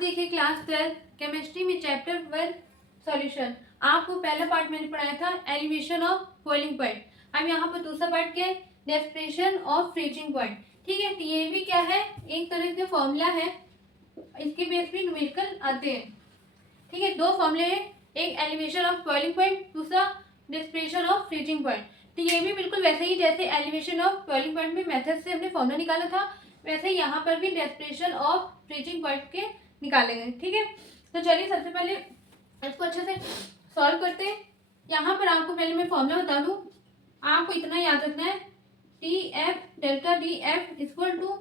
देखिए class 12 chemistry में chapter 1 solution. आपको पहला पार्ट मैंने पढ़ाया था एलिवेशन ऑफ बॉइलिंग पॉइंट। अब यहाँ पर दूसरा पार्ट क्या है, डेस्परेशन ऑफ फ्रीजिंग पॉइंट। ठीक है, ये भी क्या है, एक तरह का फॉर्मूला है, इसके बेस पे न्यूमेरिकल आते हैं। ठीक है, दो फॉर्मूले हैं, एक एलिवेशन ऑफ बॉइलिंग पॉइंट, दूसरा डेस्परेशन ऑफ फ्रीजिंग पॉइंट। तो ये भी बिल्कुल वैसे ही जैसे एलिवेशन ऑफ बॉइलिंग पॉइंट में मेथड से हमने फॉर्मूला निकाला था, वैसे ही यहाँ पर भी डेस्परेशन ऑफ फ्रीजिंग पॉइंट के निकालेंगे। ठीक है, तो चलिए सबसे पहले इसको अच्छे से सॉल्व करते हैं। यहाँ पर आपको पहले मैं फॉर्मूला बता दूं, आपको इतना याद रखना है, T F delta D F equal to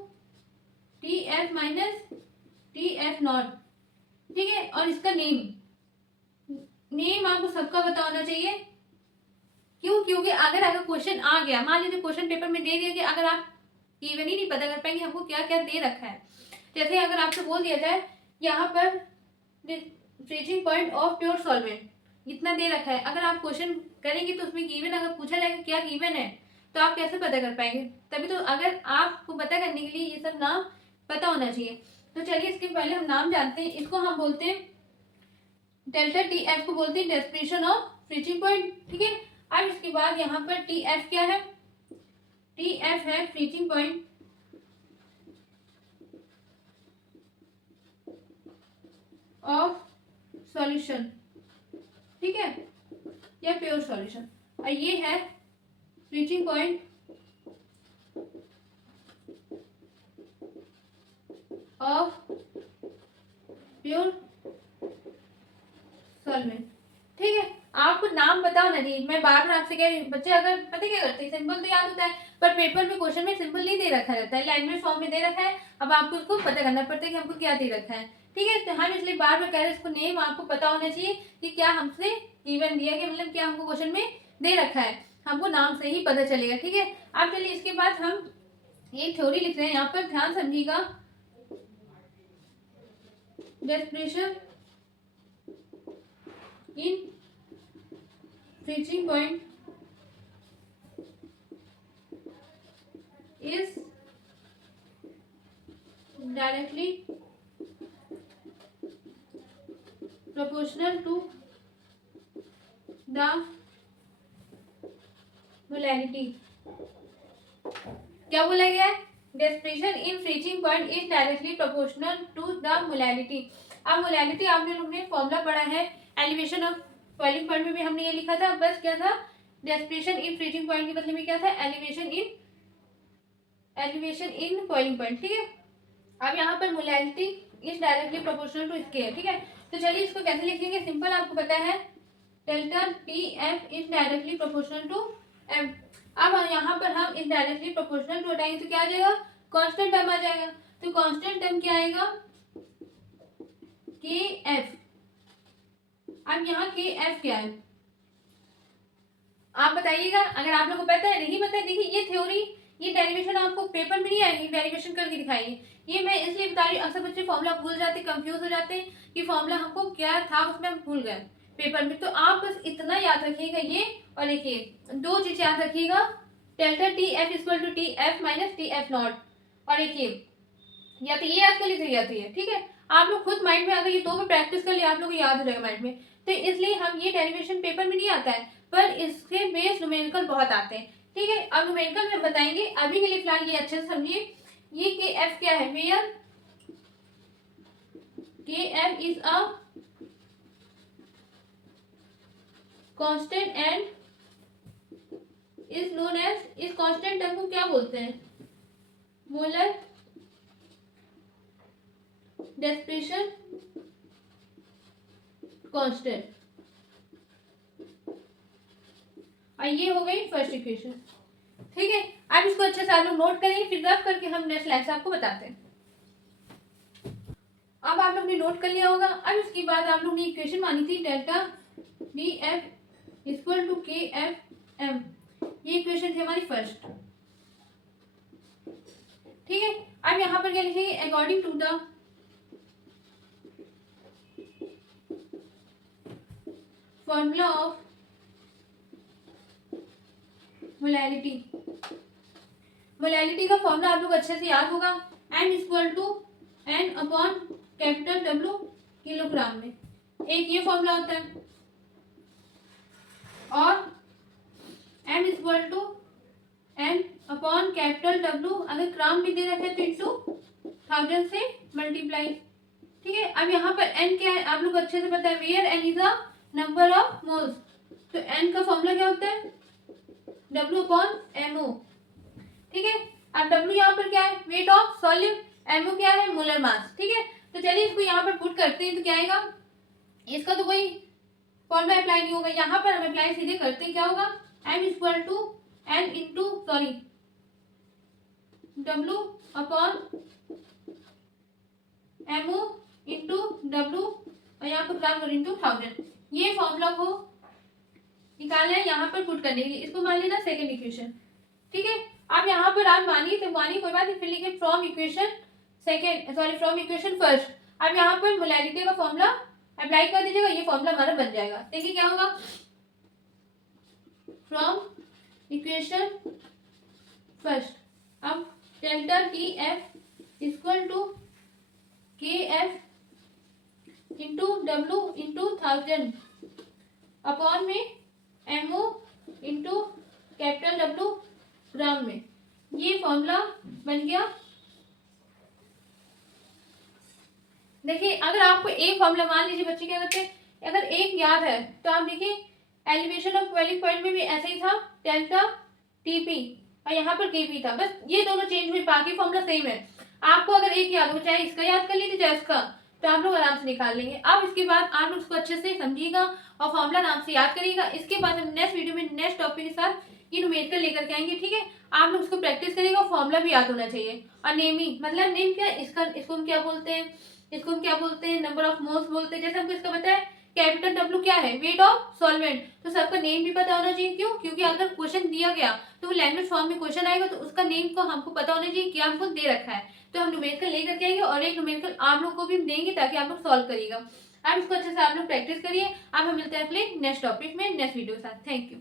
T F minus T F naught. ठीक है, और इसका नेम आपको सबका पता होना चाहिए। क्यों? क्योंकि अगर क्वेश्चन आ गया, मान लीजिए क्वेश्चन पेपर में दे दिया कि अगर आप इवन ही नहीं पता कर पाएंगे हमको क्या क्या दे रखा है, जैसे अगर आपसे बोल दिया जाए यहाँ पर freezing point of pure solvent इतना दे रखा है, अगर आप क्वेश्चन करेंगे तो उसमें गिवन अगर पूछा जाएगा क्या गिवन है तो आप कैसे पता कर पाएंगे? तभी तो अगर आपको पता करने के लिए ये सब नाम पता होना चाहिए। तो चलिए इसके पहले हम नाम जानते हैं। इसको हम बोलते हैं डेल्टा टी एफ को बोलते हैं डेस्परेशन ऑफ फ्रीजिंग पॉइंट। ठीक है, अब इसके बाद यहाँ पर टी एफ क्या है, टी एफ है फ्रीजिंग पॉइंट ऑफ सॉल्यूशन। ठीक है, या प्योर सॉल्यूशन, और ये है freezing point of pure solvent. ठीक है, आपको नाम बताओ ना जी, मैं बार बार आपसे कह रही हूँ, बच्चे अगर पता क्या करते हैं, सिंबल तो याद होता है पर पेपर में क्वेश्चन में सिंबल नहीं दे रखा रहता है, लैंग्वेज फॉर्म में दे रखा है। अब आपको उसको पता करना पड़ता है कि हमको क्या दे रखा है। ठीक है, तो हम इसलिए बार बार कह रहे हैं इसको नेम आपको पता होना चाहिए कि क्या हमसे इवन दिया गया, मतलब क्या हमको क्वेश्चन में दे रखा है, हमको नाम से ही पता चलेगा। ठीक है, अब चलिए इसके बाद हम ये थ्योरी लिख रहे हैं, यहाँ पर ध्यान समझिएगा। Desperation in freezing point is directly proportional to the molality। क्या बोला गया है? Depression in freezing point is directly proportional to the molality. अब मोलैलिटी आपने लोगों ने फॉर्मूला पढ़ा है, एलिवेशन ऑफ बॉइलिंग पॉइंट में भी हमने ये लिखा था, बस क्या था, डेस्परेशन इन फ्रीजिंग पॉइंट के मतलब में क्या था, एलिवेशन इन बॉइलिंग पॉइंट। ठीक है, अब यहाँ पर molality is directly proportional to square. ठीक है, तो चलिए इसको कैसे लिखेंगे, सिंपल आपको पता है, delta T F is directly proportional to M. अब यहाँ पर हम इज डायरेक्टली प्रोपोर्शनल टू हटाएंगे तो क्या आ जाएगा, कांस्टेंट टर्म आ जाएगा। तो कांस्टेंट टर्म क्या आएगा, के एफ। अब यहाँ के एफ क्या है आप बताइएगा, अगर आप लोगों को पता है, नहीं पता है, देखिए ये थ्योरी, ये डेरिवेशन आपको पेपर में नहीं आएगी, डेरिवेशन करके दिखाएंगे। ये मैं इसलिए बता रही हूँ, अक्सर बच्चे फॉर्मूला भूल जाते, कंफ्यूज हो जाते हैं कि फॉर्मूला हमको क्या था उसमें हम भूल गए पेपर में। तो आप बस इतना याद रखिएगा, ये और एक ये दो चीज याद रखिएगा, delta T F equal to T F minus T F naught, और एक ये, या तो ये याद कर लीजिए या तो ये। ठीक है, आप लोग खुद माइंड में अगर ये दो में प्रैक्टिस कर लिया आप लोग को याद हो जाएगा माइंड में। तो इसलिए हम ये डेरिवेशन पेपर में नहीं आता है, पर इसके बेस न्यूमेरिकल बहुत आते हैं। ठीक है, अब न्यूमेरिकल में बताएंगे, अभी के लिए फिलहाल ये अच्छे से समझिए। ये के एफ क्या है, where K F is a constant and is known as, इस कांस्टेंट टर्म को क्या बोलते हैं, मोलर डेस्परेशन कांस्टेंट। और ये हो गई फर्स्ट इक्वेशन। ठीक है, अब इसको अच्छे से आप लोग नोट करेंगे, फिर रफ करके हम नेक्स्ट लाइन से आपको बताते हैं। अब आप लोग ने नोट कर लिया होगा। अब इसके बाद आप लोग ने इक्वेशन मानी थी delta D F equal to K F M, ये इक्वेशन थी हमारी फर्स्ट। ठीक है, अब यहाँ पर क्या लिखेंगे, according to the formula of molality. Molality का फॉर्मूला आप लोग अच्छे से याद होगा, N equal to N upon capital W kilogram में। एक ये फॉर्मूला होता है, और m equal to n upon capital W, अगर ग्राम भी दे रखे तो इंटू 1000 से मल्टीप्लाई। ठीक है, अब यहाँ पर n क्या है आप लोग अच्छे से पता है, where n is a number of moles, तो n का फॉर्मूला क्या होता है, W अपॉन MO। ठीक है, अब W यहाँ पर क्या है, वेट ऑफ सॉल्यूट, MO क्या है, मोलर मास। ठीक है, तो चलिए इसको यहाँ पर पुट करते हैं, तो क्या आएगा, इसका तो कोई फॉर्मूला अप्लाई नहीं होगा, यहाँ पर हम अप्लाई सीधे करते हैं, क्या होगा, m equal to n into sorry W upon MO into W, और यहाँ पर ग्राम इंटू 1000। ये फॉर्मूला को निकालना है यहाँ पर पुट करने के लिए, इसको मान लेना सेकेंड इक्वेशन। ठीक है, अब यहाँ पर आप मानिए तो मानिए, कोई बात नहीं, फिर लिखिए from equation second, sorry from equation first. अब यहाँ पर मोलैरिटी का फॉर्मूला अप्लाई कर दीजिएगा, ये फॉर्मूला हमारा बन जाएगा। देखिए क्या होगा, फ्रॉम इक्वेशन फर्स्ट, अब delta TF equal to KF into W into 1000 upon में MO into capital W gram में, ये फॉर्मूला बन गया। देखिए अगर आपको एक फॉर्मूला, मान लीजिए बच्चे क्या करते हैं, अगर एक याद है तो आप देखिए एलिवेशन ऑफ बॉइलिंग पॉइंट में भी ऐसा ही था, डेल्टा TP, और यहाँ पर KP था, बस ये दोनों चेंज हुए, बाकी फॉर्मूला सेम है। आपको अगर एक याद हो, चाहे इसका याद कर लीजिए चाहे इसका, तो आप लोग आराम से निकाल लेंगे। अब इसके बाद आप लोग उसको अच्छे से समझिएगा और फॉर्मूला आराम से याद करिएगा। इसके बाद हम नेक्स्ट वीडियो में नेक्स्ट टॉपिक के साथ ये न्यूमेरिकल लेकर के आएंगे। ठीक है, आप लोग उसको प्रैक्टिस करिएगा, फॉर्मूला भी याद होना चाहिए। और नेमिंग, मतलब नेम क्या, इसको हम क्या बोलते हैं, इसको हम क्या बोलते हैं, नंबर ऑफ मोल्स बोलते हैं। जैसे हमको इसका पता है कैपिटल W क्या है, वेट ऑफ सॉल्वेंट, तो सबका नेम भी पता होना चाहिए। क्यों, क्योंकि अगर क्वेश्चन दिया गया तो वो लैंग्वेज फॉर्म में क्वेश्चन आएगा, तो उसका नेम को हमको पता होना चाहिए कि हमको दे रखा है। तो हम न्यूमेरिकल लेकर के आएंगे, और एक न्यूमेरिकल आप लोग को भी हम देंगे ताकि आप लोग सॉल्व करिएगा। आप इसको अच्छे से आप लोग प्रैक्टिस करिए। अब हम मिलते हैं अगले नेक्स्ट टॉपिक में नेक्स्ट वीडियो के साथ। Thank you.